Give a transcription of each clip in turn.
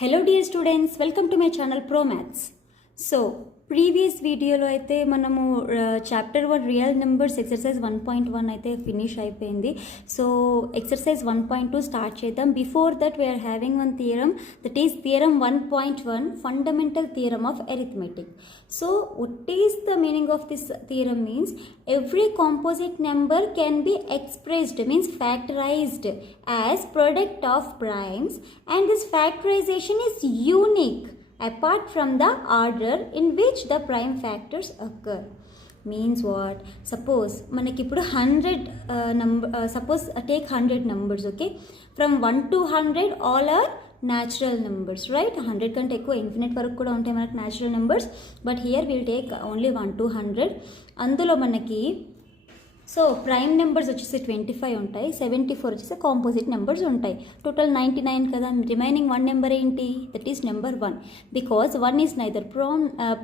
Hello dear students, welcome to my channel Pro Maths. So previous వీడియోలో అయితే మనము chapter 1 real numbers exercise 1.1 అయితే finish అయిపోయింది. So exercise 1.2 start చేద్దాం. Before that we are having one theorem, that is theorem 1.1 fundamental theorem of arithmetic. So what is the meaning of this theorem means every composite number can be expressed, means factorized as product of primes, and this factorization is unique apart from the order in which the prime factors occur. Means what? Suppose manaki ippudu 100 number, suppose take 100 numbers, okay, from 1 to 100 all are natural numbers, right? 100 kante ekku infinite varaku kuda untayi manaku natural numbers, but here we'll take only 1 to 100. అందులో మనకి so prime numbers వచ్చేసి 25 ఉంటాయి, 74 వచ్చేసి composite numbers ఉంటాయి. Total 99 కదా. Remaining one number ఏంటి? That is number 1, because 1 is neither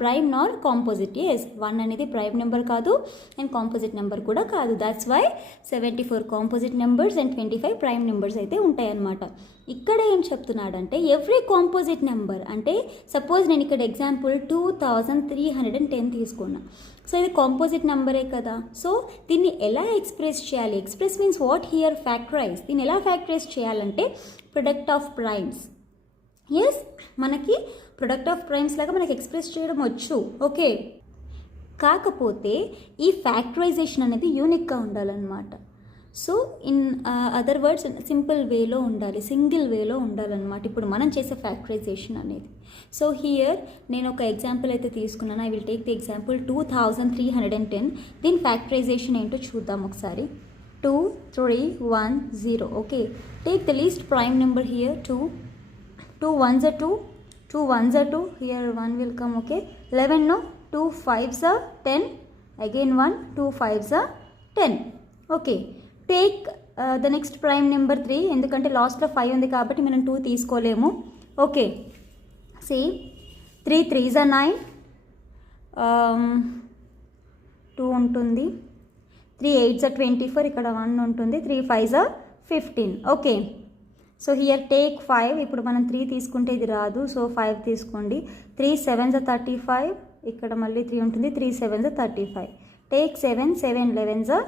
prime nor composite. Yes, 1 అనేది prime number కాదు అండ్ కాంపోజిట్ నెంబర్ కూడా కాదు. That's why 74 composite numbers and 25 prime numbers అయితే ఉంటాయి అన్నమాట. ఇక్కడ ఏం చెప్తున్నాడంటే ఎవ్రీ కాంపోజిట్ నెంబర్ అంటే సపోజ్ నేను ఇక్కడ ఎగ్జాంపుల్ 2310 తీసుకున్నా. సో ఇది కాంపోజిట్ నెంబరే కదా. సో దీన్ని ఎలా ఎక్స్ప్రెస్ చేయాలి? Express means what here? Factorise. దీన్ని ఎలా ఫ్యాక్టరైజ్ చేయాలంటే ప్రొడక్ట్ ఆఫ్ ప్రైమ్స్. ఎస్, మనకి ప్రొడక్ట్ ఆఫ్ ప్రైమ్స్ లాగా మనకి ఎక్స్ప్రెస్ చేయడం వచ్చు, ఓకే. కాకపోతే ఈ ఫ్యాక్టరైజేషన్ అనేది యూనిక్గా ఉండాలన్నమాట. So in other words simple వేలో ఉండాలి, సింగిల్ వేలో ఉండాలన్నమాట ఇప్పుడు మనం చేసే ఫ్యాక్టరైజేషన్ అనేది. సో హియర్ నేను ఒక ఎగ్జాంపుల్ అయితే తీసుకున్నాను. I will take the example 2310. దీని ఫ్యాక్టరైజేషన్ ఏంటో చూద్దాం ఒకసారి. 2 3 1 0, okay. Take the least prime number here 2. 2 1s are 2, 2 1s are 2, here 1 will come, okay. 11, no, 2 5s are 10, again 1, 2 5s are 10, okay. Take the next prime number 3, ఎందుకంటే లాస్ట్లో 5 ఉంది కాబట్టి మనం 2 తీసుకోలేము, ఓకే. సి 3 3s are 9, 2 ఉంటుంది. 3 8s are 24, ఇక్కడ 1 ఉంటుంది. 3 5s are 15, okay. So here take 5. ఇప్పుడు మనం 3 తీసుకుంటే ఇది రాదు, సో 5 తీసుకోండి. 3 7s are 35, ఇక్కడ మళ్ళీ 3 ఉంటుంది. 3 7s are 35. Take 7 7 11s are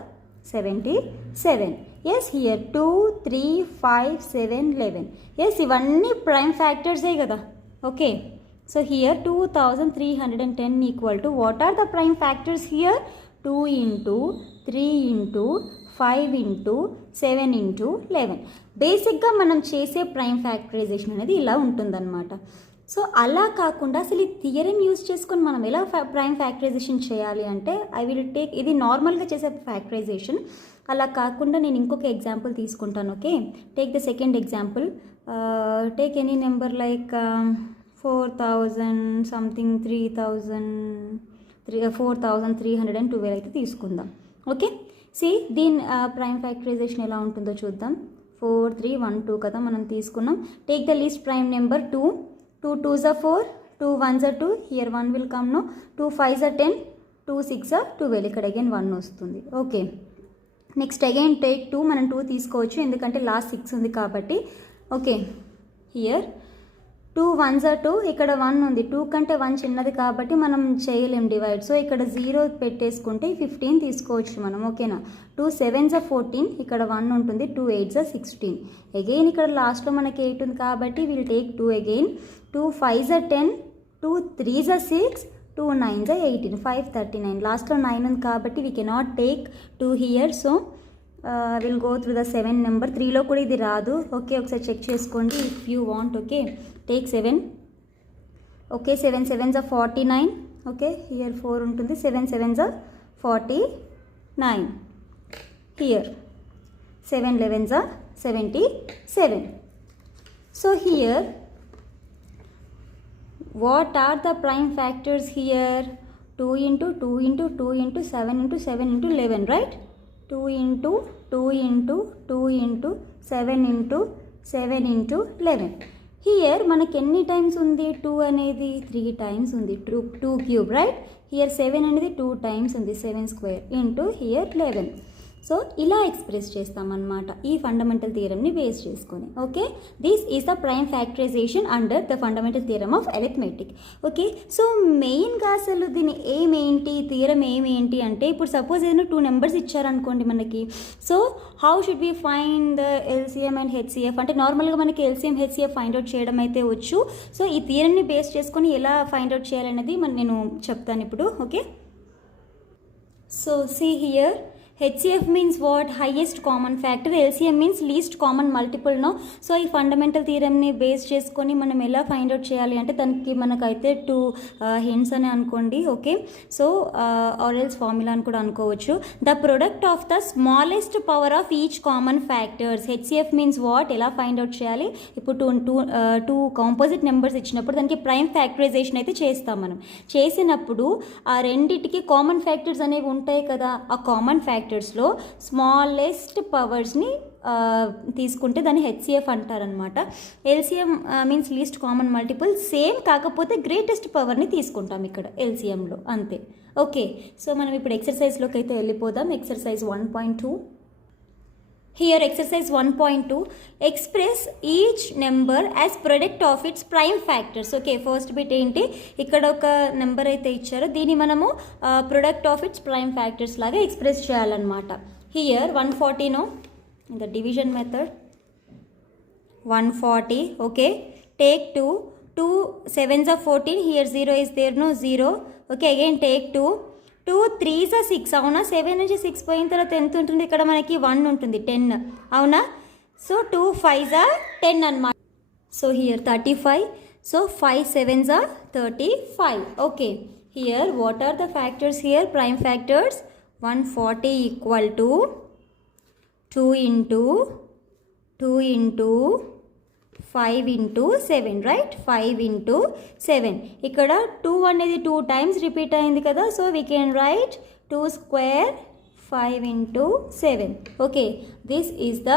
77. Yes, here 2 3 5 7 11. Yes, ఇవన్నీ ప్రైమ్ ఫ్యాక్టర్సే కదా, okay. So here 2310 equal to what are the prime factors here? 2 into 3 into 5 into 7 into 11. బేసిక్గా మనం చేసే ప్రైమ్ ఫ్యాక్టరైజేషన్ అనేది ఇలా ఉంటుందన్నమాట. సో అలా కాకుండా అసలు ఈ థియరమ్ యూజ్ చేసుకొని మనం ఎలా ప్రైమ్ ఫ్యాక్టరైజేషన్ చేయాలి అంటే ఐ విల్ టేక్, ఇది నార్మల్గా చేసే ఫ్యాక్టరైజేషన్. అలా కాకుండా నేను ఇంకొక ఎగ్జాంపుల్ తీసుకుంటాను, okay. Take the second example. Take any number like 4000 something, 4312 అయితే తీసుకుందాం, ఓకే. సి దీని ప్రైమ్ ఫ్యాక్టరైజేషన్ ఎలా ఉంటుందో చూద్దాం. 4 3 1 2 కదా మనం తీసుకున్నాం. Take the least prime number 2. 2 2s are 4, 2 1s are 2, here 1 will come, no. 2 5s are 10, 2 6 are 12, ఇక్కడ అగైన్ 1 వస్తుంది, ఓకే. Next again take 2. మనం 2 తీసుకోవచ్చు ఎందుకంటే లాస్ట్ 6 ఉంది కాబట్టి, ఓకే. హియర్ 2 1s are 2, ఇక్కడ 1 ఉంది. 2 కంటే 1 చిన్నది కాబట్టి మనం చేయలేం డివైడ్, సో ఇక్కడ 0 పెట్టేసుకుంటే 15 తీసుకోవచ్చు మనం, ఓకేనా. 2 7s are 14, ఇక్కడ 1 ఉంటుంది. 2 8s are 16, అగైన్ ఇక్కడ లాస్ట్లో మనకి 8 ఉంది కాబట్టి will take 2 again. 2 5s are 10, 2 3s are 6, 2 9s are 18, 5 39. లాస్ట్లో 9 ఉంది కాబట్టి we cannot take 2 here, so will go through the 7 number. 3లో కూడా ఇది రాదు, ఓకే. ఒకసారి చెక్ చేసుకోండి if you want, okay. Take 7, okay. 7 7s are 49, okay. Here 4 ఉంటుంది. 7 7s are 49, here 7 11s are 77. So here what are the prime factors here? 2 into 2 into 2 into 7 into 7 into 11, right? 2 into 2 into 2 into 7 into 7 into 11. Here మనకి ఎన్ని times ఉంది? 2 అనేది 3 times ఉంది, 2 cube, right. Here 7 అనేది 2 times ఉంది, 7 square into here 11. So ఇలా express చేస్తామన్నమాట ఈ ఫండమెంటల్ థియరమ్ని బేస్ చేసుకొని. Okay, this is the prime factorization under the fundamental theorem of arithmetic. Okay, so మెయిన్గా అసలు దీని ఏమేంటి, థియరం ఏమేంటి అంటే, ఇప్పుడు సపోజ్ ఏదైనా 2 నెంబర్స్ ఇచ్చారనుకోండి మనకి. So how should we find the LCM and HCF అంటే నార్మల్గా మనకి ఎల్సిఎం హెచ్సిఎఫ్ ఫైండ్ అవుట్ చేయడం అయితే వచ్చు. సో ఈ థియరమ్ని బేస్ చేసుకొని ఎలా ఫైండ్ అవుట్ చేయాలనేది నేను చెప్తాను ఇప్పుడు. Okay, so see here, HCF means what? Highest common factor. LCM means least common multiple. No, so ఈ ఫండమెంటల్ థియరమ్ని బేస్ చేసుకొని మనం ఎలా ఫైండ్ అవుట్ చేయాలి అంటే దానికి మనకైతే 2 hints అని అనుకోండి. ఓకే, సో ఆరెల్స్ ఫార్ములా అని కూడా అనుకోవచ్చు. The product of the smallest power of each common factors. HCF means what, ఎలా ఫైండ్ అవుట్ చేయాలి? ఇప్పుడు టూ కాంపోజిట్ నెంబర్స్ ఇచ్చినప్పుడు దానికి ప్రైమ్ ఫ్యాక్టరైజేషన్ అయితే చేస్తాం మనం. చేసినప్పుడు ఆ రెండిటికి కామన్ ఫ్యాక్టర్స్ అనేవి ఉంటాయి కదా, ఆ కామన్ ఫ్యాక్టర్స్లో స్మాలెస్ట్ పవర్స్ని తీసుకుంటే దాన్ని HCF అంటారనమాట. LCM means least common multiple, same కాకపోతే గ్రేటెస్ట్ పవర్ని తీసుకుంటాం ఇక్కడ LCMలో, అంతే. ఓకే, సో మనం ఇప్పుడు ఎక్సర్సైజ్లోకి అయితే వెళ్ళిపోదాం. Exercise 1.2. Here exercise 1.2, express each number as product of its prime factors. Okay, first bit ఏంటి, ఇక్కడ ఒక నెంబర్ అయితే ఇచ్చారో దీన్ని మనము product of its prime factors లాగా ఎక్స్ప్రెస్ చేయాలన్నమాట. Here 140 no, in the division method 140. okay, take 2 7s are 14, here 0 is there, no 0. okay, again take 2 3s are 6. అవునా, 7 నుంచి 6 పోయిన తర్వాత ఎంత ఉంటుంది, ఇక్కడ మనకి 1 ఉంటుంది, 10. అవునా, సో 2 5s are 10 అన్నమాట. So here 35, so 5 7s are 35. Okay, here what are the factors, here prime factors. 140 equal to 2 into 5 into 7, right, 5 into 7. ఇక్కడ 2 అనేది 2 times రిపీట్ అయింది కదా, so we can write 2 square 5 into 7. Okay, this is the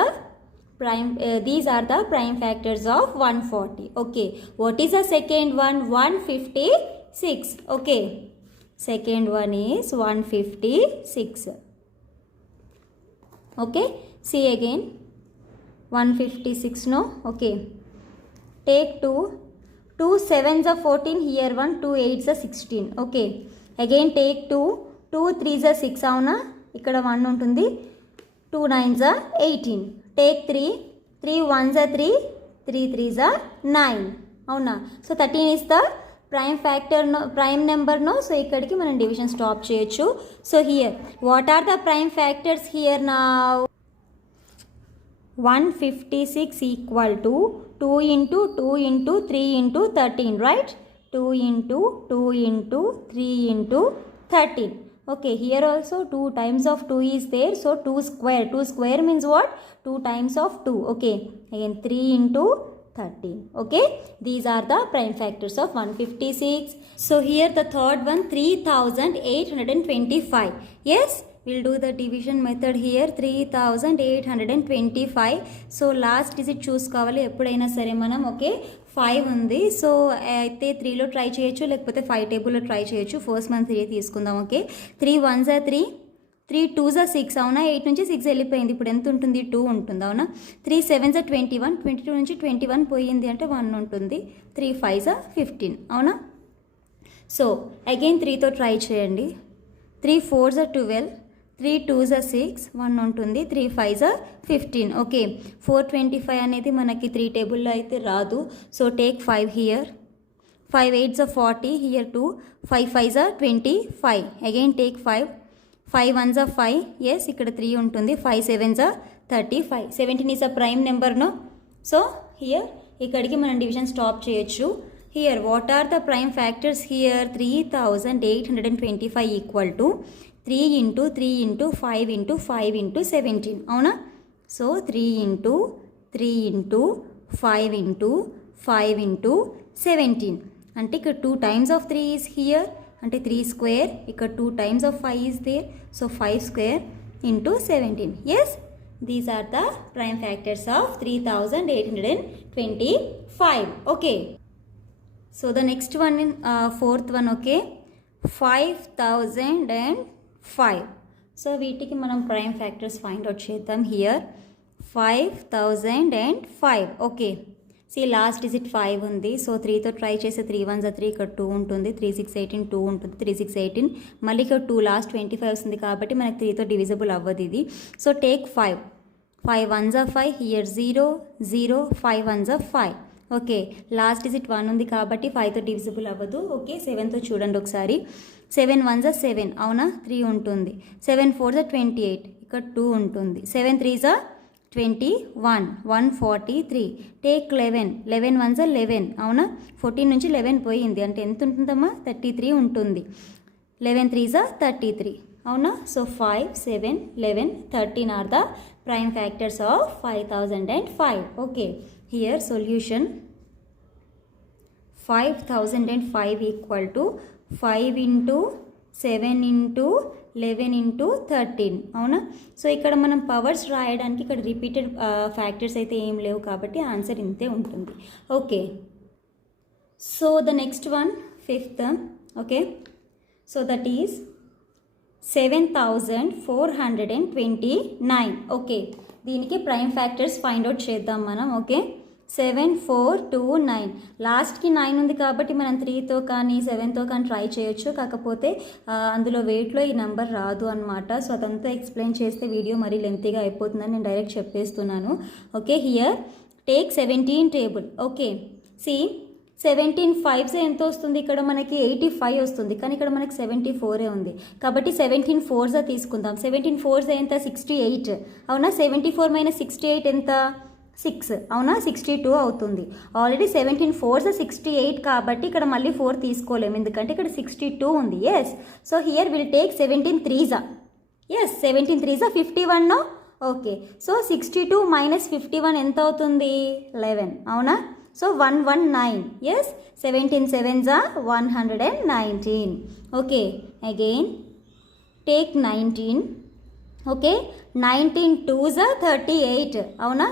prime, these are the prime factors of 140. okay, what is the second one? 156. okay, second one is 156. okay, see again 156, no. okay, take 2 7s are 14, here 1 2 8s are 16. okay, again take 2 3s are 6. అవునా, ఇక్కడ 1 ఉంటుంది, 2 9s are 18. take 3 1s are 3 3s are 9. అవునా, so 13 is the prime factor, no prime number, no. So ఇక్కడికి మనం division stop చేయొచ్చు. So here what are the prime factors here నా? 156 equal to 2 into 2 into 3 into 13, right? 2 into 2 into 3 into 13. okay, here also 2 times of 2 is there, so 2 square means what? 2 times of 2. okay, again 3 into 13. okay, these are the prime factors of 156. so here the third one, 3825. yes, we'll do the division method here. 3825. so last digit చూసుకోవాలి ఎప్పుడైనా సరే మనం. Okay, 5 ఉంది, so అయితే 3లో try చేయొచ్చు, లేకపోతే 5 టేబుల్లో try చేయొచ్చు. ఫస్ట్ మనం 3 తీసుకుందాం. Okay, 3 1s are 3 3 2s are 6. అవునా, 8 నుంచి 6 వెళ్ళిపోయింది, ఇప్పుడు ఎంత ఉంటుంది? 2 ఉంటుంది. అవునా, 3 7s are 21 22 నుంచి 21 పోయింది అంటే 1 ఉంటుంది. 3 5s are 15. అవునా, సో అగైన్ 3తో ట్రై చేయండి. 3 4s are 12 3 2s are 6 1 ఉంటుంది. 3 5s are 15. ఓకే, 425 అనేది మనకి 3 టేబుల్లో అయితే రాదు, so take 5 here. 5 8s are 40, here 2 5 5s are 25. Again take 5 5 1s are 5, yes, ఇక్కడ 3 ఉంటుంది. 5 7s are 35. 17 is a prime number, no. So here ఇక్కడికి మనం డివిజన్ స్టాప్ చేయొచ్చు. Here what are the prime factors here? 3825 equal to 3 into 3 into 5 into 5 into 17. అవునా, so 3 into 3 into 5 into 5 into 17 అంటే ఇక్కడ 2 times of 3 is here, అంటే 3 square. ఇక్కడ 2 times of 5 is there, so 5 square into 17. yes, these are the prime factors of 3825. okay, so the next one in fourth one. okay, 5005. So వీటికి మనం prime factors find out చేద్దాం. Here 5005. Okay, see last digit 5 ఉంది. So 3తో try చేస్తే 3 1s 3, ఇక్కడ 2 ఉంటుంది. 3 6 18 2 ఉంటుంది. 3 6 18 మళ్ళీ ఇక్కడ 2 లాస్ట్ 25 వస్తుంది కాబట్టి మనకి 3తో డివిజిబుల్ అవ్వదు ఇది. So take 5 1s 5, here 0 0 5 1s 5. Okay, last digit 1 ఉంది కాబట్టి 5తో డివిజిబుల్ అవ్వదు. ఓకే, 7తో చూడండి ఒకసారి. 7 1s 7, అవునా, 3 ఉంటుంది. 7 4s 28, ఇక్కడ 2 ఉంటుంది. 7 3s 21 143. టేక్ 11 1s 11, అవునా, 14 నుంచి 11 పోయింది అంటే ఎంత ఉంటుందమ్మా, 33 ఉంటుంది. 11 3s 33, అవునా. So 5 7 11 13 are the prime factors of 5005. Okay, here solution 5005 equal to 5 into 7 into 11 into 13, అవునా. సో ఇక్కడ మనం పవర్స్ రాయడానికి ఇక్కడ రిపీటెడ్ ఫ్యాక్టర్స్ అయితే ఏం లేవు కాబట్టి ఆన్సర్ ఇంతే ఉంటుంది. Okay, so the next one 5th. Okay, so that is 7429. Okay, దీనికి ప్రైమ్ ఫ్యాక్టర్స్ ఫైండ్ అవుట్ చేద్దాం మనం. ఓకే, 7429, లాస్ట్కి 9 ఉంది కాబట్టి మనం 3తో కానీ 7తో కానీ ట్రై చేయొచ్చు. కాకపోతే అందులో వెయిట్లో ఈ నెంబర్ రాదు అనమాట. సో అదంతా ఎక్స్ప్లెయిన్ చేస్తే వీడియో మరీ లెంతీగా అయిపోతుందని నేను డైరెక్ట్ చెప్పేస్తున్నాను. Okay, here take 17 table. Okay, see 17 5s ఎంత వస్తుంది, ఇక్కడ మనకి 85 వస్తుంది కానీ ఇక్కడ మనకి 74 ఉంది కాబట్టి 17 4s తీసుకుందాం. 17 4s ఎంత, 68, అవునా. 74 - 68 ఎంత, 6, అవునా, 62 అవుతుంది. ఆల్రెడీ 17 4s 68 కాబట్టి ఇక్కడ మళ్ళీ 4 తీసుకోలేము ఎందుకంటే ఇక్కడ 62 ఉంది. Yes, so here will take 17 3s. Yes, 17 3s 51. Okay, so 62 - 51 ఎంత అవుతుంది, 11, అవునా. So 119. Yes, 17 7s 119. Okay, again take 19. Okay, 19 2s 38, అవునా.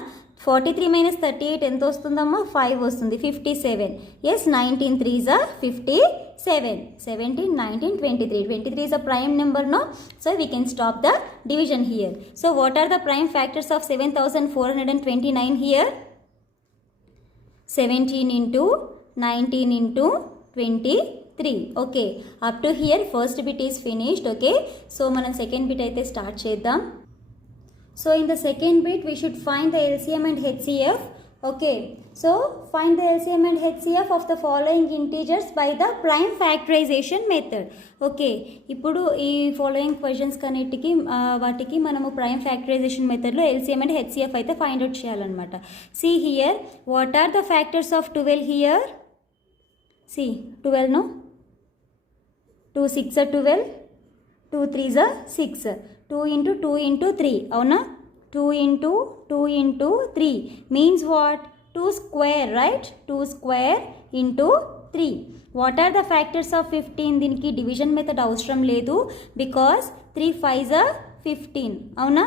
43 - 38 ఎంత వస్తుందమ్మా, 5 వస్తుంది, 57. Yes, 19 3s 57. 17 19 23. 23 is a prime number, no? So we can stop the division here. So what are the prime factors of 7429 here? 17 into 19 into 23. Okay, up to here first bit is finished. Okay, so మనం second bit అయితే start చేద్దాం. So in the second bit we should find the LCM and HCF. Okay, so find the LCM and HCF of the following integers by the prime factorization method. Okay, ఇప్పుడు ఈ following questions కన్నిటికి వాటికి మనము prime factorisation మెథడ్లో LCM and HCF అయితే find out చేయాలన్నమాట. See here, what are the factors of 12 here? See, 12, no? 2 6 are 12, 2 3s are 6, 2 into 2 into 3, అవునా. 2 into 2 into 3 means what? 2 square, right? 2 square into 3. What are the factors of 15? దీనికి division method అవసరం లేదు because 3 5s are 15, అవునా.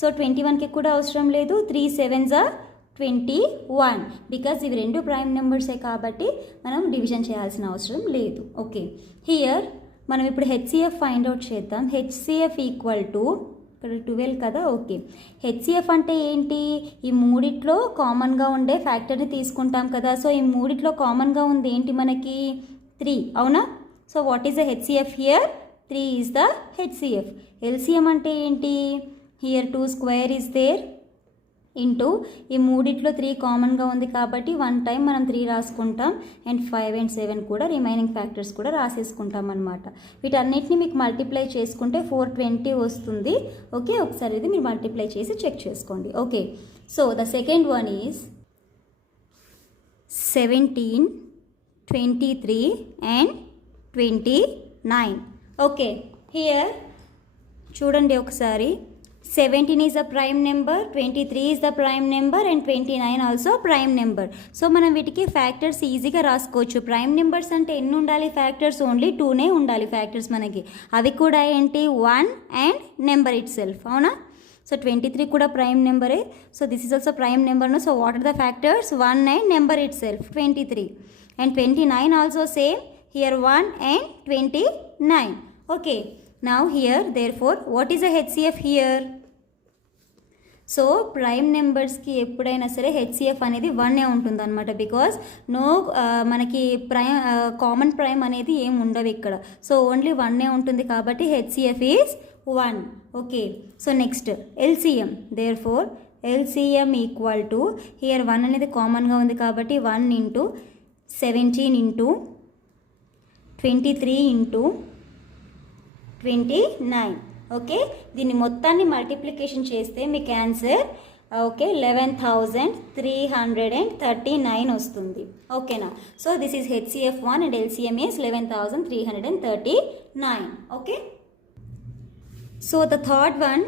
So 21కి కూడా అవసరం లేదు. 3 7s are 21 because ఇవి రెండు ప్రైమ్ నెంబర్సే కాబట్టి మనం డివిజన్ చేయాల్సిన అవసరం లేదు. ఓకే, హియర్ మనం ఇప్పుడు HCF ఫైండ్ అవుట్ చేద్దాం. HCF ఈక్వల్ టు ఇక్కడ 12 కదా. ఓకే, HCF అంటే ఏంటి, ఈ మూడిట్లో కామన్గా ఉండే ఫ్యాక్టర్ని తీసుకుంటాం కదా. సో ఈ మూడిట్లో కామన్గా ఉంది ఏంటి మనకి, 3, అవునా. So what is the HCF here, 3 is the HCF. LCM అంటే ఏంటి, here 2 square is there into ఈ మూడిట్లో 3 కామన్గా ఉంది కాబట్టి 1 టైం మనం 3 రాసుకుంటాం అండ్ 5 and 7 కూడా రిమైనింగ్ ఫ్యాక్టర్స్ కూడా రాసేసుకుంటాం అనమాట. వీటన్నిటిని మీకు మల్టిప్లై చేసుకుంటే 420 వస్తుంది. ఓకే, ఒకసారి ఇది మీరు మల్టిప్లై చేసి చెక్ చేసుకోండి. Okay, so the second one is 17 23 and 29. Okay, here చూడండి ఒకసారి. 17 is a prime number, 23 is the prime number and 29 also prime number. So మనం వీటికి ఫ్యాక్టర్స్ ఈజీగా రాసుకోవచ్చు. ప్రైమ్ నెంబర్స్ అంటే ఎన్ని ఉండాలి ఫ్యాక్టర్స్, ఓన్లీ 2నే ఉండాలి ఫ్యాక్టర్స్ మనకి. అవి కూడా ఏంటి, 1 and నెంబర్ ఇట్ సెల్ఫ్, అవునా. సో 23 కూడా ప్రైమ్ నెంబరే. So this is also prime number. So what are the factors, 1 and number itself 23 and 29 also same here 1 and 29. Okay, Now here, therefore, what is a HCF here? So prime నెంబర్స్కి ఎప్పుడైనా సరే HCF అనేది 1 ఉంటుంది అనమాట. Because no మనకి common prime అనేది ఏం ఉండవు ఇక్కడ. సో ఓన్లీ 1 ఉంటుంది కాబట్టి HCF is 1. Okay, so next LCM. Therefore LCM equal to here 1 అనేది కామన్గా ఉంది కాబట్టి 1 ఇంటూ 17 ఇంటూ 23 ఇంటూ 29. ఓకే, దీన్ని మొత్తాన్ని మల్టిప్లికేషన్ చేస్తే మీకు ఆన్సర్ ఓకే 11,339 వస్తుంది. ఓకేనా? So this is HCF 1 and LCM is 11,339. Okay, so the third one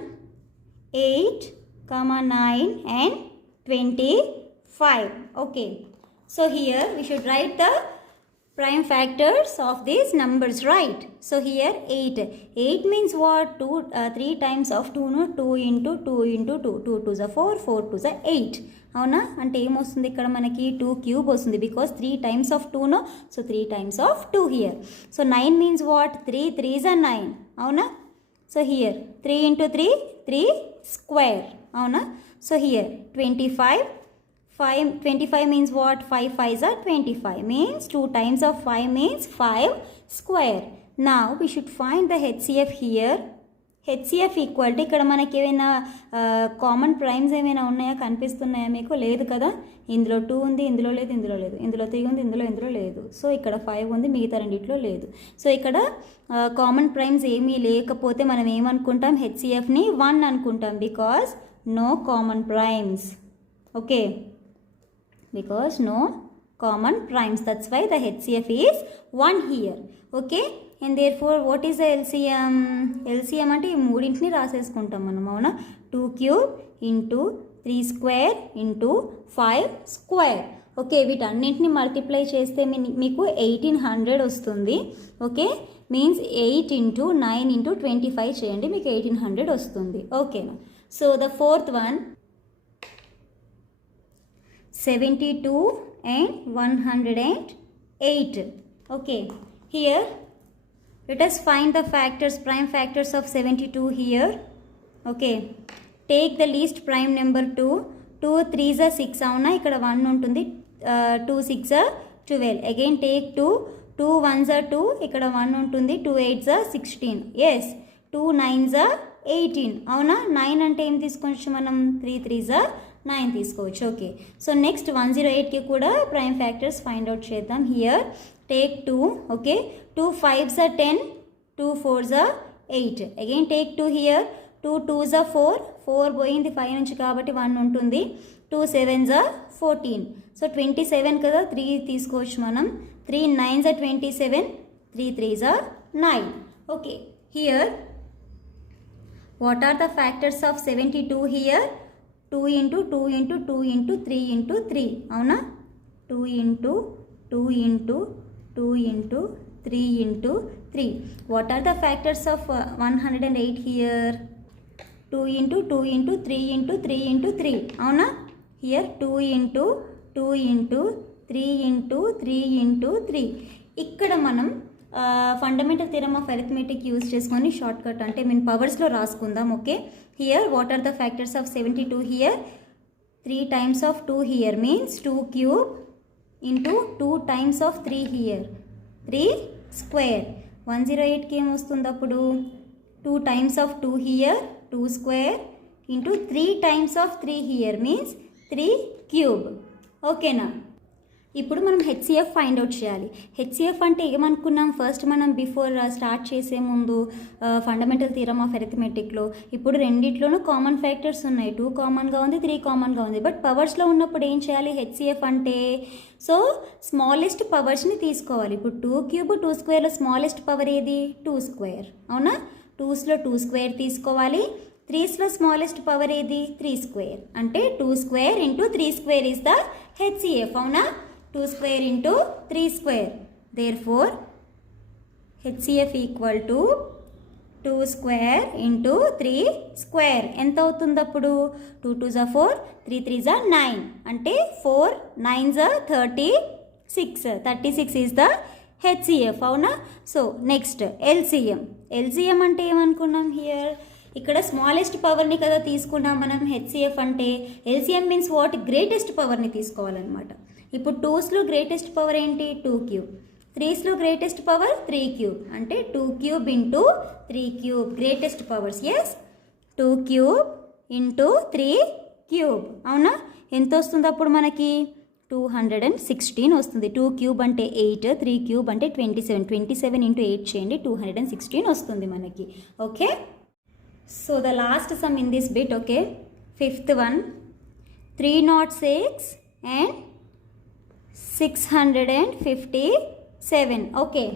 8, 9 and 25. Okay, so here we should write the prime factors of these numbers, right? So here 8 means what? 3 times of 2, no? 2 into 2 into 2, 2 to the 4, 4 to the 8. అవునా? అంటే ఏమొస్తుంది ఇక్కడ మనకి 2 cube వస్తుంది because 3 times of 2, no? So 3 times of 2 here. So 9 means what? 3 3s are 9. అవునా? So here 3 into 3, 3 square. అవునా? So here 25 means what? 5 5s are 25 means 2 times of 5 means 5 square. Now we should find the HCF here. HCF equal to ఇక్కడ మనకి ఏమైనా common primes ఏమైనా ఉన్నాయా, కనిపిస్తున్నాయా మీకు? లేదు కదా. ఇందులో 2 ఉంది, ఇందులో లేదు, ఇందులో లేదు. ఇందులో 3 ఉంది, ఇందులో లేదు. సో ఇక్కడ 5 ఉంది, మిగతా రెండిట్లో లేదు. సో ఇక్కడ కామన్ ప్రైమ్స్ ఏమీ లేకపోతే మనం ఏమనుకుంటాం? హెచ్సిఎఫ్ని 1 అనుకుంటాం because no common primes. Okay, because no common primes, that's why the HCF is 1 here. Okay, and therefore what is the LCM? LCM అంటే ఈ మూడింటిని రాసేసుకుంటాం మనం. అవునా? 2 cube into 3 square into 5 square. Okay, వీటన్నింటిని మల్టిప్లై చేస్తే మీకు 1800 వస్తుంది. ఓకే, మీన్స్ 8 ఇంటూ 9 ఇంటూ 25 చేయండి, మీకు 1800 వస్తుంది. ఓకేనా? So the fourth one 72 and 108. Okay, here let us find the factors, prime factors of 72 here. Okay, take the least prime number 2. 2 3s are 6. అవునా? ఇక్కడ 1 ఉంటుంది. 2 6 are 12. Again take 2. 2 1s are 2. ఇక్కడ 1 ఉంటుంది. 2 8s are 16. Yes, 2 9s are 18. అవునా? 9 అంటే ఏం తీసుకోవచ్చు మనం? 3 3s are 9 తీసుకోవచ్చు. ఓకే, సో నెక్స్ట్ 108కి కూడా ప్రైమ్ ఫ్యాక్టర్స్ ఫైండ్ అవుట్ చేద్దాం. Here take 2. Okay, 2 5s are 10, 2 4s are 8. Again take 2 here. 2 2s are 4, 4 పోయింది 5 నుంచి కాబట్టి 1 ఉంటుంది. 2 7s are 14. సో 27 కదా, 3 తీసుకోవచ్చు మనం. 3 9s are 27, 3 3s are 9. Okay, here what are the factors of 72 here? 2 into 2 into 2 into 3 into 3. అవునా? 2 into 2 into 2 into 3 into 3. What are the factors of 108 here? 2 into 2 into 3 into 3 into 3. అవునా? Here 2 into 2 into 3 into 3 into 3. ఇక్కడ మనం fundamental theorem of arithmetic use చేసుకొని shortcut అంటే పవర్స్లో రాసుకుందాం. Okay, here what are the factors of 72 here? 3 times of 2 here means 2 cube into 2 times of 3 here, 3 square. 108కి ఏం వస్తుంది అప్పుడు? 2 times of 2 here, 2 square into 3 times of 3 here means 3 cube. ఓకేనా? ఇప్పుడు మనం హెచ్సిఎఫ్ ఫైండ్ అవుట్ చేయాలి. HCF అంటే ఏమనుకున్నాం? First మనం బిఫోర్ స్టార్ట్ చేసే ముందు ఫండమెంటల్ థియరమ్ ఆఫ్ అరిథమెటిక్లో ఇప్పుడు రెండిట్లోనూ కామన్ ఫ్యాక్టర్స్ ఉన్నాయి. 2 కామన్గా ఉంది, 3 కామన్గా ఉంది. బట్ పవర్స్లో ఉన్నప్పుడు ఏం చేయాలి? హెచ్సిఎఫ్ అంటే సో స్మాలెస్ట్ పవర్స్ని తీసుకోవాలి. ఇప్పుడు 2 క్యూబ్ 2 స్క్వేర్లో స్మాలెస్ట్ పవర్ ఏది? 2 స్క్వేర్. అవునా? 2స్లో 2 స్క్వేర్ తీసుకోవాలి. 3స్లో స్మాలెస్ట్ పవర్ ఏది? 3 స్క్వేర్. అంటే 2 square into 3 square is the HCF. అవునా? 2 square into 3 square. Therefore, HCF equal to 2 square into 3 square. ఎంత అవుతుంది అప్పుడు? 2 2s are 4, 3 3s are 9. అంటే 4 9s are 36. 36 is the HCF అవునా. సో నెక్స్ట్ ఎల్సిఎం అంటే ఏమనుకున్నాం హియర్, ఇక్కడ స్మాలెస్ట్ పవర్ని కదా తీసుకున్నాం మనం. హెచ్సిఎఫ్ అంటే ఎల్సిఎం మీన్స్ వాట్, గ్రేటెస్ట్ పవర్ని తీసుకోవాలన్నమాట. ఇప్పుడు 2స్లో గ్రేటెస్ట్ పవర్ ఏంటి 2 క్యూబ్, 3స్లో గ్రేటెస్ట్ పవర్ 3 క్యూబ్, అంటే 2 cube into 3 cube greatest powers. Yes 2 cube into 3 cube అవునా. ఎంత వస్తుంది అప్పుడు మనకి 216 వస్తుంది. 2 క్యూబ్ అంటే 8, 3 క్యూబ్ అంటే 27 ఇంటూ 8 చేయండి, 216 వస్తుంది మనకి. Okay, so the last some in this bit. Okay, fifth one 306 and 657. Okay,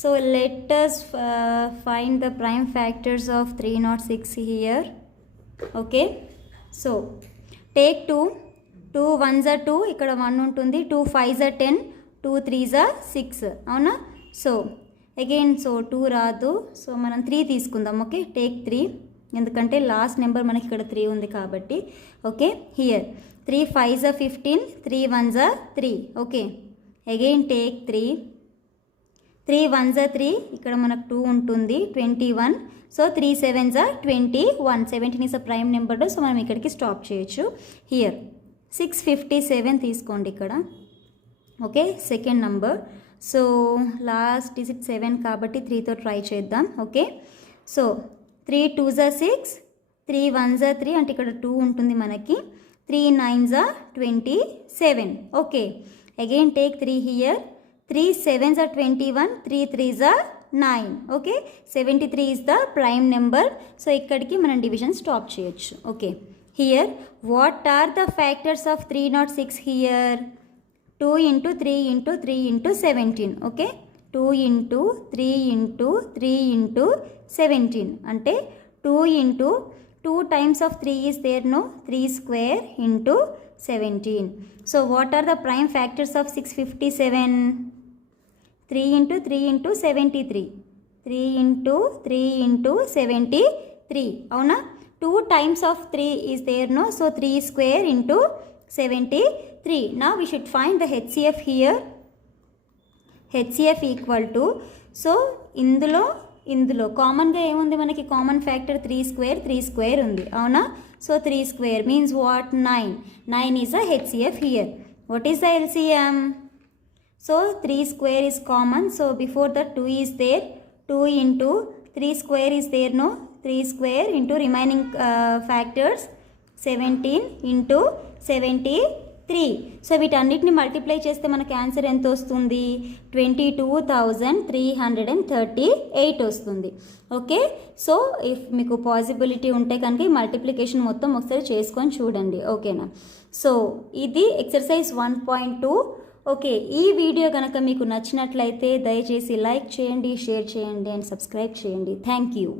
so let us find the prime factors of 306 here. Okay, so take 2 1s are 2, ఇక్కడ 1 ఉంటుంది, 2 5s are 10, 2 3s are 6 అవునా. So again so 2 రాదు, so మనం 3 తీసుకుందాం. Okay, take 3, ఎందుకంటే last number మనకి ఇక్కడ 3 ఉంది కాబట్టి. Okay, here 3 5s are 15, 3 1s are 3. Okay, again take 3 1s are 3, ఇక్కడ మనకు 2 ఉంటుంది, 21. So 3 7s are 21, 17 is a prime number, so మనం ఇక్కడికి స్టాప్ చేయొచ్చు. హియర్ 657 తీసుకోండి ఇక్కడ. Okay, second number. So last digit 7 కాబట్టి 3తో ట్రై చేద్దాం. Okay, so 3 2s are 6, 3 1s are 3, అంటే ఇక్కడ 2 ఉంటుంది మనకి, 3 9s are 27. Okay, again take 3 here, 3 7s are 21, 3 3s are 9. Okay, 73 is the prime number, so ఇక్కడికి మనం డివిజన్ స్టాప్ చేయొచ్చు. Okay, here what are the factors of 306 here, 2 into 3 into 3 into 17. Okay, 2 into 3 into 3 into 17, అంటే 2 into 2 times of 3 is there, no, 3 square into 17. So what are the prime factors of 657? 3 into 3 into 73, 3 into 3 into 73 అవునా. 2 times of 3 is there, no, so 3 square into 73. Now we should find the HCF here. HCF equal to, so ఇందులో కామన్గా ఏముంది మనకి, common factor 3 square ఉంది అవునా. So 3 square means what, 9 is a HCF here. What is the LCM? So 3 square is common, so before that 2 is there, 2 into 3 square is there, no, 3 square into remaining factors 17 into 73. So వీటన్నిటిని multiply చేస్తే మనకి answer ఎంత వస్తుంది, 22,338 వస్తుంది. Okay, so if మీకు possibility ఉంటే కనుక ఈ మల్టిప్లికేషన్ మొత్తం ఒకసారి చేసుకొని చూడండి. ఓకేనా, సో ఇది ఎక్సర్సైజ్ 1.2. ఓకే, ఈ వీడియో కనుక మీకు నచ్చినట్లయితే దయచేసి లైక్ చేయండి, షేర్ చేయండి అండ్ సబ్స్క్రైబ్ చేయండి. Thank you.